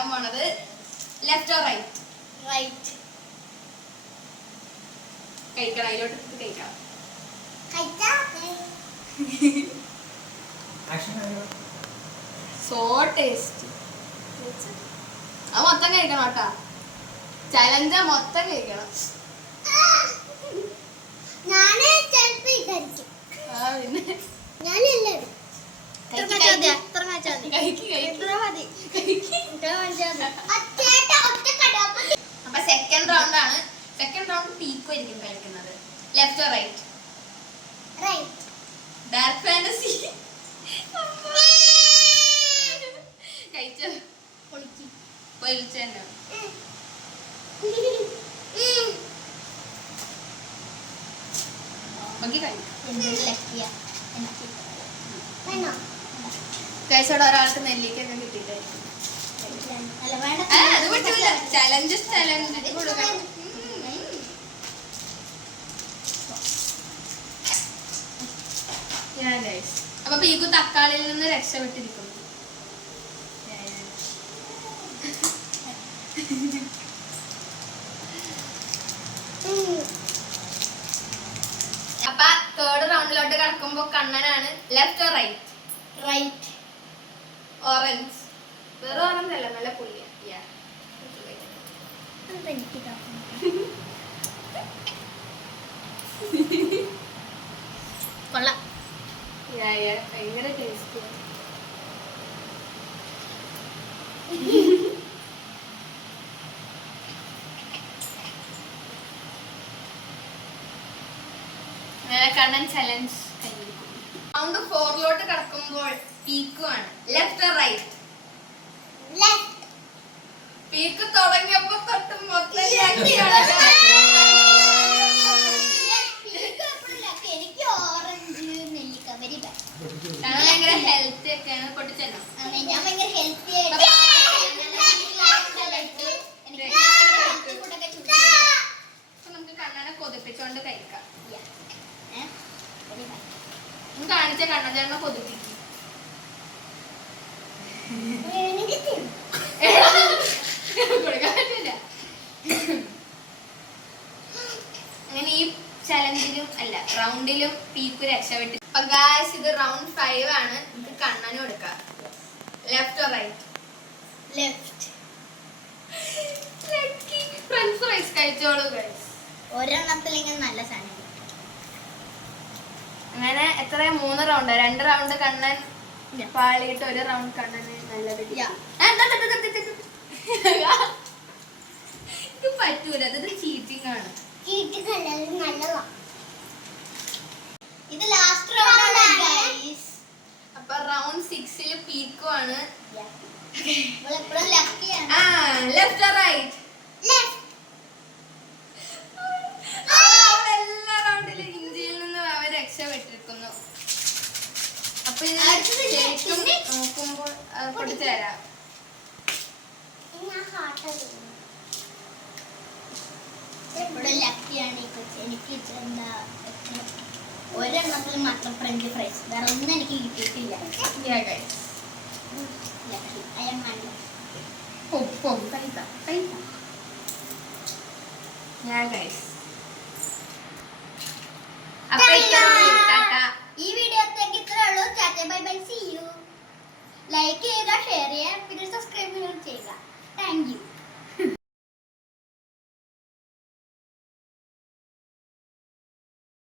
കഴിക്കാൻ പോണത് left or right? Right. കഴിക്കണം, അതിലോട്ട് കഴിക്കാം. So tasty. അത് മൊത്തം കഴിക്കണം കേട്ടാ. ചലഞ്ച മൊത്തം കഴിക്കണം. അപ്പൊ സെക്കൻഡ് റൗണ്ട് ആണ്. സെക്കൻഡ് റൗണ്ട് പീക്കോ ആയിരിക്കും കഴിക്കുന്നത്. Left or right? Right. Dark Fantasy കഴിച്ചോ? പൊളിച്ചെന്നെ. കഴിച്ചോടെ ഒരാൾക്ക് നെല്ലിക്കൊക്കെ കിട്ടിയിട്ടായിരിക്കും. അത് പറ്റൂല. ചലഞ്ച് കൊടുക്കണം. അപ്പൊ പീക്കു തക്കാളിയിൽ നിന്ന് രക്ഷപ്പെട്ടിരിക്കുന്നു. അപ്പൊ തേർഡ് റൗണ്ടിലോട്ട് കടക്കുമ്പോ കണ്ണനാണ്. Left or right? Right. Orange. വെറും ഓറഞ്ച് അല്ല, നല്ല പുള്ളിയാ. കൊള്ളാം. ഭയങ്കര ടേസ്റ്റ്. കണ്ണൻ ചലഞ്ച് റൗണ്ട് 4 കടക്കുമ്പോൾ പീക്കു ആണ്. Left or right? ലെഫ്റ്റ്. പീക്കു തുടങ്ങിയപ്പോ തൊട്ട് മൊത്തം എനിക്ക് ഓറഞ്ച് നെല്ലിക്ക വെരി ബാഡ്. ഭയങ്കര ഹെൽത്തി ഒക്കെയാണ്. പൊട്ടിച്ചല്ലോ. ഞാൻ ഭയങ്കര ഹെൽത്തി ആയിട്ട് നമുക്ക് കണ്ണനെ കൊതിപ്പിച്ചോണ്ട് കഴിക്കാം. കാണിച്ച കണ്ണചേട്ടനെ കൊതിപ്പിക്കും. അങ്ങനെ ഈ ചലഞ്ചിലും അല്ല റൗണ്ടിലും പീക്കു രക്ഷപ്പെട്ട്. അപ്പൊ ഗായ്സ് ഇത് റൗണ്ട് 5 ആണ്. നമുക്ക് കണ്ണന് കൊടുക്കാം. Left or right? Left. French fries കഴിച്ചോളൂ ഗായ്സ്. ഒരെണ്ണത്തിലെങ്കിൽ നല്ല സാധനം. അങ്ങനെ എത്ര 3 റൗണ്ട്? 2 റൗണ്ട് കണ്ണൻ പാളിയിട്ട് 1 റൗണ്ട് കണ്ണന് നല്ലത്. ഇത് പറ്റൂല, ഇത് ചീറ്റിംഗ് ആണ്. ഇത് ലാസ്റ്റ് റൗണ്ട് ആണ് ഗയ്സ്. അപ്പൊ റൗണ്ട് 6 പീക്കോ ആണ്. Left or right? ലെഫ്റ്റ്. എല്ലാ റൗണ്ടിലും ഇന്ത്യയിൽ നിന്ന് അവർ രക്ഷപ്പെട്ടിരിക്കുന്നു. അപ്പൊ ശരിക്കും നോക്കുമ്പോൾ പൊടിച്ചു തരാം. എനിക്ക് ഒരെണ്ണത്തിൽ മാത്രം ഫ്രഞ്ച് ഫ്രൈസ്, വേറെ ഒന്നും എനിക്ക് കിട്ടിയിട്ടില്ല. ഈ വീഡിയോത്തേക്ക് ഇത്രേ ഉള്ളൂ. Ta-ta bye bye, see you. Like ചെയ്യുക, ഷെയർ ചെയ്യുക, പിന്നെ സബ്സ്ക്രൈബ് ചെയ്യുക. Thank U.